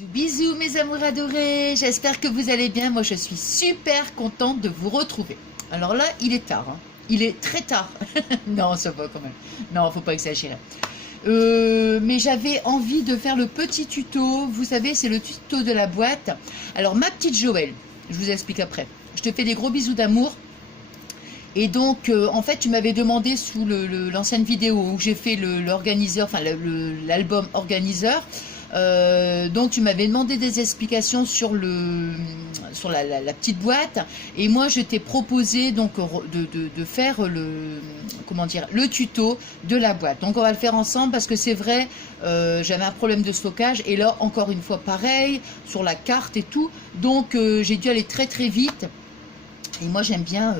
Bisous mes amours adorés, j'espère que vous allez bien, moi je suis super contente de vous retrouver. Alors là, il est tard, hein. Il est très tard, non ça va quand même, non faut pas exagérer. Mais j'avais envie de faire le petit tuto, vous savez c'est le tuto de la boîte. Alors ma petite Joëlle, je vous explique après, je te fais des gros bisous d'amour. Et donc, en fait, tu m'avais demandé sous l'ancienne vidéo où j'ai fait l'organiseur, enfin l'album organiseur. Donc, tu m'avais demandé des explications sur la petite boîte. Et moi, je t'ai proposé donc de faire le tuto de la boîte. Donc, on va le faire ensemble parce que c'est vrai, j'avais un problème de stockage. Et là, encore une fois, pareil, sur la carte et tout. Donc, j'ai dû aller très très vite. Et moi, j'aime bien,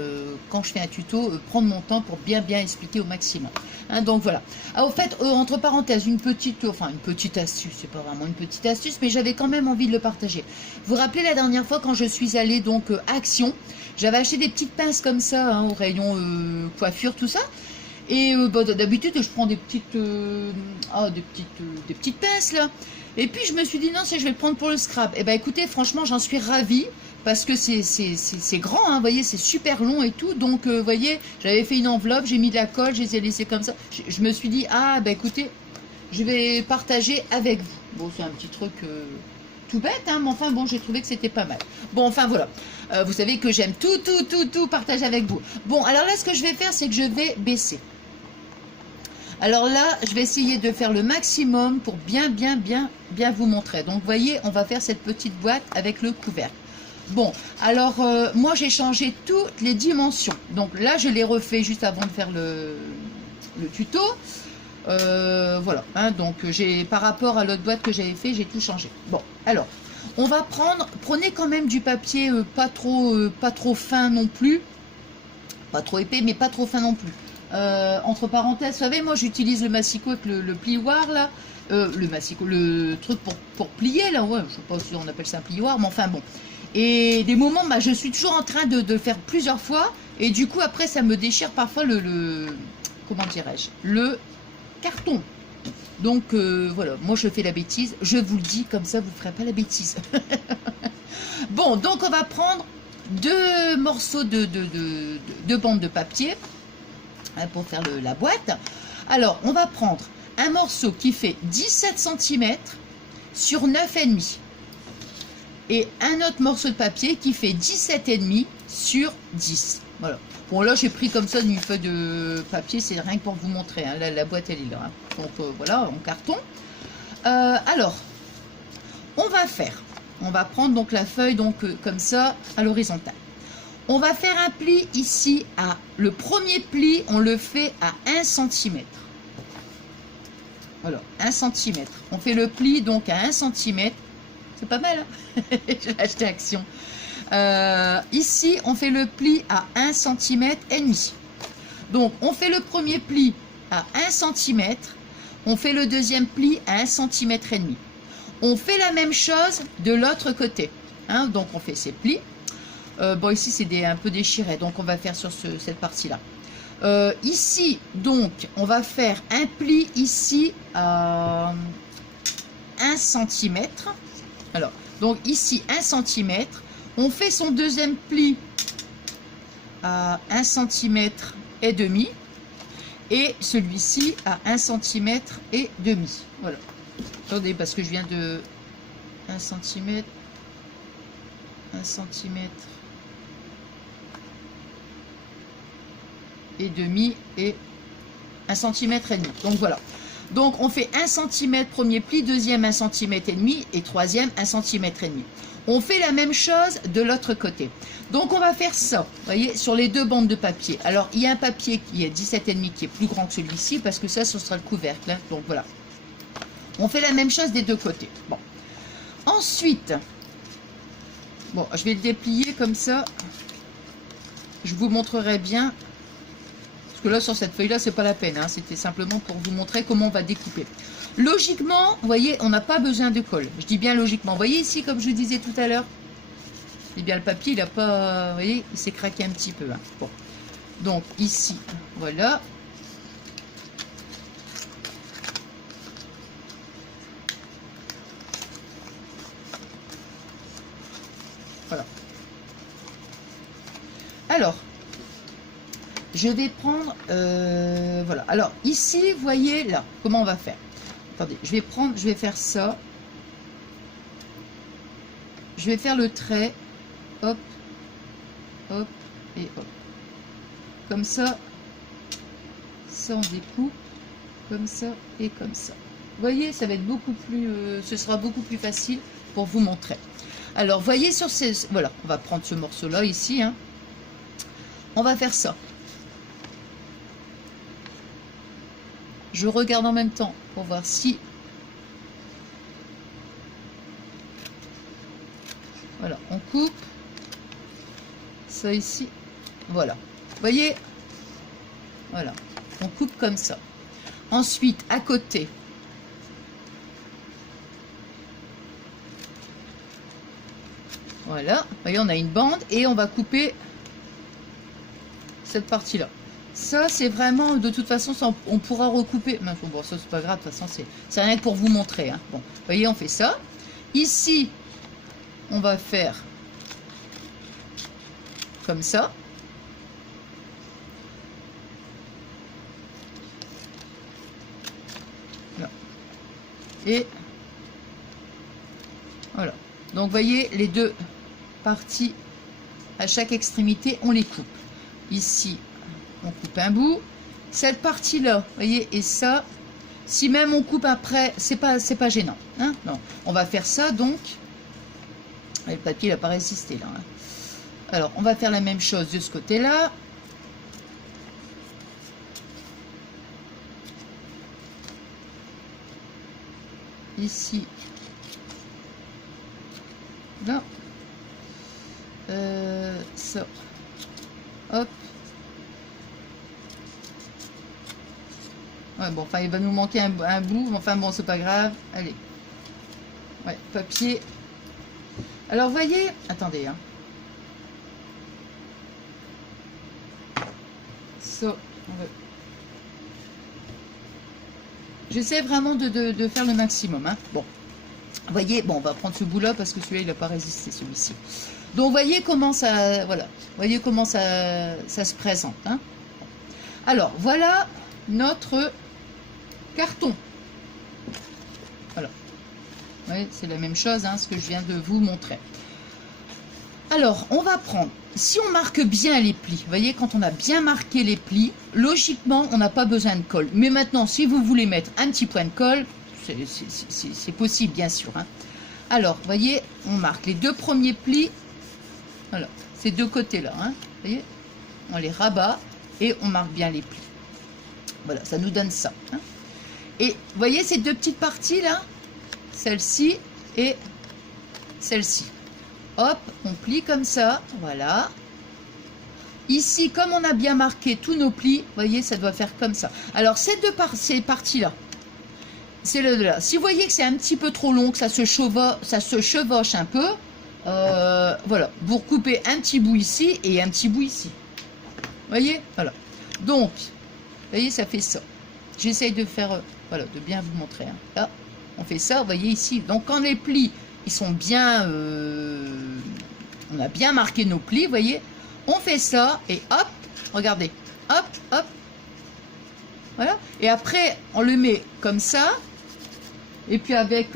quand je fais un tuto, prendre mon temps pour bien expliquer au maximum. Hein, donc, voilà. Ah, au fait, entre parenthèses, une petite astuce, c'est pas vraiment une petite astuce, mais j'avais quand même envie de le partager. Vous vous rappelez la dernière fois, quand je suis allée, donc, Action, j'avais acheté des petites pinces comme ça, hein, au rayon coiffure, tout ça. Et bah, d'habitude, je prends des petites pinces, là. Et puis, je me suis dit, non, je vais le prendre pour le scrap. Et ben écoutez, franchement, j'en suis ravie. Parce que c'est grand, hein, vous voyez, c'est super long et tout. Donc, vous voyez, j'avais fait une enveloppe, j'ai mis de la colle, je les ai laissés comme ça. Je me suis dit, ah, bah écoutez, je vais partager avec vous. Bon, c'est un petit truc tout bête, hein, mais enfin, bon, j'ai trouvé que c'était pas mal. Bon, enfin, voilà. Vous savez que j'aime tout partager avec vous. Bon, alors là, ce que je vais faire, c'est que je vais baisser. Alors là, je vais essayer de faire le maximum pour bien vous montrer. Donc, vous voyez, on va faire cette petite boîte avec le couvercle. Bon, alors, moi, j'ai changé toutes les dimensions. Donc là, je l'ai refait juste avant de faire le tuto. Voilà, hein, donc par rapport à l'autre boîte que j'avais fait, j'ai tout changé. Bon, alors, on va prenez quand même du papier pas trop fin non plus. Pas trop épais, mais pas trop fin non plus. Entre parenthèses, vous savez, moi, j'utilise le massicot avec le plioir, là. Le massicot, le truc pour plier, là, ouais, je sais pas si on appelle ça un plioir, mais enfin, bon. Et des moments, bah, je suis toujours en train de le faire plusieurs fois. Et du coup, après, ça me déchire parfois comment dirais-je, le carton. Donc, voilà, moi, je fais la bêtise. Je vous le dis, comme ça, vous ne ferez pas la bêtise. Bon, donc, on va prendre deux morceaux de bande de papier hein, pour faire la boîte. Alors, on va prendre un morceau qui fait 17 cm sur 9,5. Et un autre morceau de papier qui fait 17,5 sur 10. Voilà. Bon, là, j'ai pris comme ça une feuille de papier, c'est rien que pour vous montrer. Hein. La boîte, elle est là. Hein. Donc, voilà, en carton. Alors, on va prendre donc la feuille donc comme ça, à l'horizontale. On va faire un pli ici. Le premier pli, on le fait à 1 cm. Voilà, 1 cm. On fait le pli donc à 1 cm. C'est pas mal, hein. J'ai acheté Action. Ici, on fait le pli à 1 cm et demi. Donc, on fait le premier pli à 1 cm. On fait le deuxième pli à 1 cm et demi. On fait la même chose de l'autre côté. Hein, donc, on fait ces plis. Bon, ici, c'est un peu déchiré. Donc, on va faire sur cette partie-là. Ici, donc, on va faire un pli ici à 1 cm. Alors, donc ici 1 cm, on fait son deuxième pli à 1 cm et demi et celui-ci à 1 cm et demi. Voilà. Attendez, parce que je viens de 1 cm, 1 cm et demi et 1 cm et demi. Donc voilà. Donc, on fait 1 cm premier pli, deuxième 1 cm et demi et troisième 1 cm et demi. On fait la même chose de l'autre côté. Donc, on va faire ça, vous voyez, sur les deux bandes de papier. Alors, il y a un papier qui est 17,5 qui est plus grand que celui-ci parce que ça, ce sera le couvercle. Hein. Donc, voilà. On fait la même chose des deux côtés. Bon. Ensuite, bon, je vais le déplier comme ça. Je vous montrerai bien. Parce que là, sur cette feuille-là, c'est pas la peine. Hein. C'était simplement pour vous montrer comment on va découper. Logiquement, vous voyez, on n'a pas besoin de colle. Je dis bien logiquement. Vous voyez ici, comme je vous disais tout à l'heure, eh bien, le papier, il n'a pas... Vous voyez, il s'est craqué un petit peu. Hein. Bon. Donc, ici, voilà. Voilà. Alors, je vais prendre, voilà. Alors ici, vous voyez là, comment on va faire. Attendez, je vais faire ça. Je vais faire le trait, hop, hop et hop. Comme ça on découpe, comme ça et comme ça. Vous voyez, ça va être beaucoup plus, ce sera beaucoup plus facile pour vous montrer. Alors, voyez sur ces, voilà, on va prendre ce morceau-là ici, hein. On va faire ça. Je regarde en même temps pour voir si... Voilà, on coupe. Ça ici. Voilà. Vous voyez? Voilà. On coupe comme ça. Ensuite, à côté. Voilà. Vous voyez, on a une bande et on va couper cette partie-là. Ça, c'est vraiment, de toute façon, ça, on pourra recouper. Bon, ça, c'est pas grave, de toute façon, c'est rien que pour vous montrer, hein. Bon, vous voyez, on fait ça. Ici, on va faire comme ça. Là. Et voilà. Donc, vous voyez, les deux parties, à chaque extrémité, on les coupe. Ici, on coupe un bout. Cette partie-là, vous voyez, et ça, si même on coupe après, c'est pas gênant, hein. Non, on va faire ça, donc. Et le papier n'a pas résisté, là, hein. Alors, on va faire la même chose de ce côté-là. Ici. Là. Ça. Hop. Ouais, bon, enfin, il va nous manquer un bout. Enfin, bon, c'est pas grave. Allez. Ouais, papier. Alors, vous voyez... Attendez, hein. Ça, on va... J'essaie vraiment de faire le maximum, hein. Bon. Vous voyez, bon, on va prendre ce bout-là parce que celui-là, il n'a pas résisté, celui-ci. Donc, vous voyez comment ça... Voilà. Vous voyez comment ça se présente, hein. Alors, voilà notre carton. Voilà. Vous voyez, c'est la même chose, hein, ce que je viens de vous montrer. Alors, on va prendre... Si on marque bien les plis, vous voyez, quand on a bien marqué les plis, logiquement, on n'a pas besoin de colle. Mais maintenant, si vous voulez mettre un petit point de colle, c'est possible, bien sûr, hein. Alors, vous voyez, on marque les deux premiers plis. Voilà, ces deux côtés-là, hein. Vous voyez, on les rabat et on marque bien les plis. Voilà, ça nous donne ça, hein. Et vous voyez ces deux petites parties-là, celle-ci et celle-ci. Hop, on plie comme ça, voilà. Ici, comme on a bien marqué tous nos plis, vous voyez, ça doit faire comme ça. Alors, ces parties-là, c'est le là. Si vous voyez que c'est un petit peu trop long, que ça se chevauche un peu, voilà, vous recoupez un petit bout ici et un petit bout ici. Vous voyez, voilà. Donc, vous voyez, ça fait ça. J'essaye de faire, voilà, de bien vous montrer, hein. Là, on fait ça, vous voyez ici. Donc, quand les plis, ils sont bien, on a bien marqué nos plis, vous voyez, on fait ça et hop, regardez, hop, hop, voilà. Et après, on le met comme ça. Et puis avec,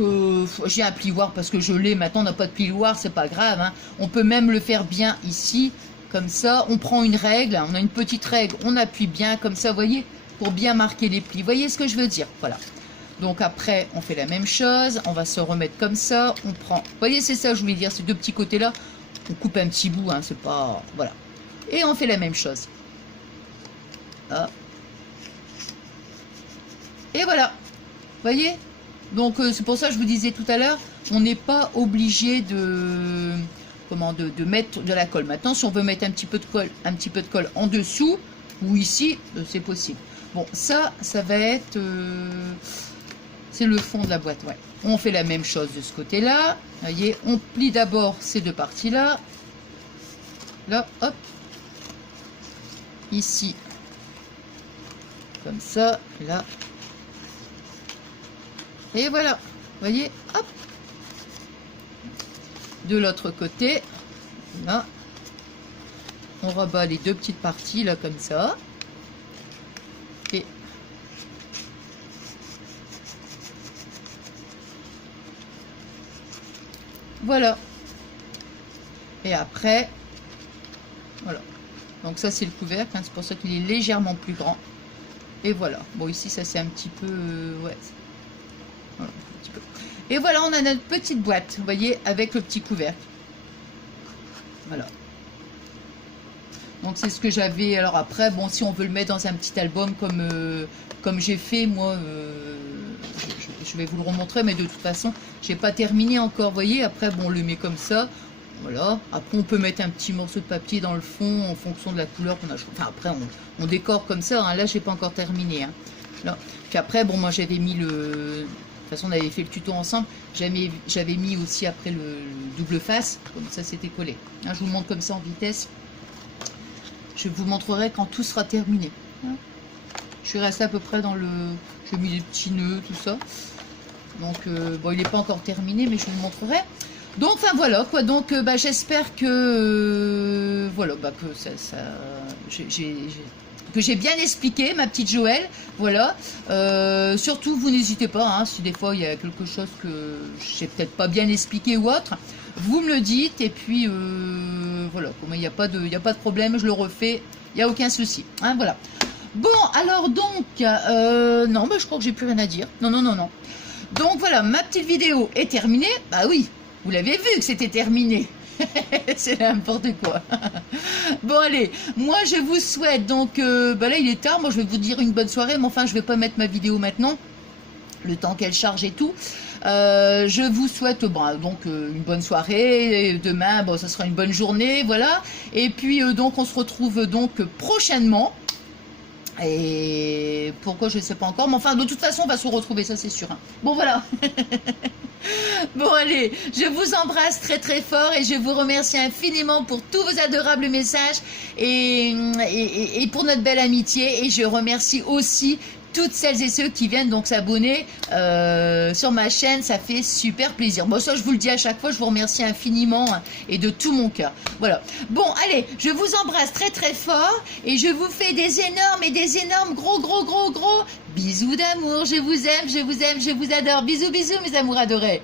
j'ai un plioir parce que je l'ai, maintenant on n'a pas de plioir, c'est pas grave, hein. On peut même le faire bien ici, comme ça. On prend une règle, on a une petite règle, on appuie bien comme ça, vous voyez, pour bien marquer les plis. Vous voyez ce que je veux dire? Voilà. Donc après, on fait la même chose, on va se remettre comme ça, on prend... Vous voyez, c'est ça, je voulais dire, ces deux petits côtés-là, on coupe un petit bout, hein, c'est pas... Voilà. Et on fait la même chose. Hop. Et voilà. Vous voyez? Donc c'est pour ça que je vous disais tout à l'heure, on n'est pas obligé de... Comment, de mettre de la colle. Maintenant, si on veut mettre un petit peu de colle en dessous, ou ici, c'est possible. Bon, ça va être... c'est le fond de la boîte, ouais. On fait la même chose de ce côté-là. Vous voyez, on plie d'abord ces deux parties-là. Là, hop. Ici. Comme ça, là. Et voilà. Vous voyez, hop. De l'autre côté. Là, on rabat les deux petites parties là comme ça. Et voilà. Et après, voilà. Donc ça c'est le couvercle, hein, c'est pour ça qu'il est légèrement plus grand. Et voilà. Bon ici ça c'est un petit peu... ouais. Voilà, un petit peu. Et voilà, on a notre petite boîte, vous voyez, avec le petit couvercle. Voilà. Donc c'est ce que j'avais. Alors après, bon, si on veut le mettre dans un petit album comme j'ai fait, moi, je vais vous le remontrer, mais de toute façon, j'ai pas terminé encore, vous voyez. Après, bon, on le met comme ça. Voilà. Après, on peut mettre un petit morceau de papier dans le fond en fonction de la couleur qu'on a. Enfin, après, on décore comme ça. Hein. Là, j'ai pas encore terminé. Hein. Là. Puis après, bon, moi, j'avais mis le... De toute façon, on avait fait le tuto ensemble. J'avais mis aussi après le double face. Comme ça, c'était collé. Hein, je vous le montre comme ça en vitesse. Je vous montrerai quand tout sera terminé. Hein. Je suis restée à peu près dans le... J'ai mis des petits nœuds, tout ça. Donc, bon, il n'est pas encore terminé, mais je vous le montrerai. Donc, enfin, voilà, quoi. Donc, bah, j'espère que... voilà, bah, que ça que j'ai bien expliqué, ma petite Joëlle. Voilà. Surtout, vous n'hésitez pas, hein, si des fois, il y a quelque chose que j'ai peut-être pas bien expliqué ou autre, vous me le dites. Et puis, voilà, il n'y a pas de problème, je le refais, il n'y a aucun souci. Hein, voilà. Bon, alors donc, non, bah, je crois que j'ai plus rien à dire. Non, non, non, non. Donc, voilà, ma petite vidéo est terminée. Bah oui, vous l'avez vu que c'était terminé. C'est n'importe quoi. Bon allez, moi je vous souhaite donc, bah là il est tard, moi je vais vous dire une bonne soirée, mais enfin je vais pas mettre ma vidéo maintenant, le temps qu'elle charge et tout. Je vous souhaite bah, donc une bonne soirée, et demain bon, ça sera une bonne journée, voilà. Et puis donc on se retrouve donc prochainement. Et pourquoi je ne sais pas encore, mais enfin de toute façon on va se retrouver, ça c'est sûr. Hein. Bon voilà. Bon allez, je vous embrasse très très fort et je vous remercie infiniment pour tous vos adorables messages et pour notre belle amitié. Et je remercie aussi toutes celles et ceux qui viennent donc s'abonner sur ma chaîne, ça fait super plaisir. Bon, ça je vous le dis à chaque fois, je vous remercie infiniment et de tout mon cœur. Voilà. Bon, allez, je vous embrasse très très fort et je vous fais des énormes gros bisous d'amour. Je vous aime, je vous adore. Bisous bisous mes amours adorés.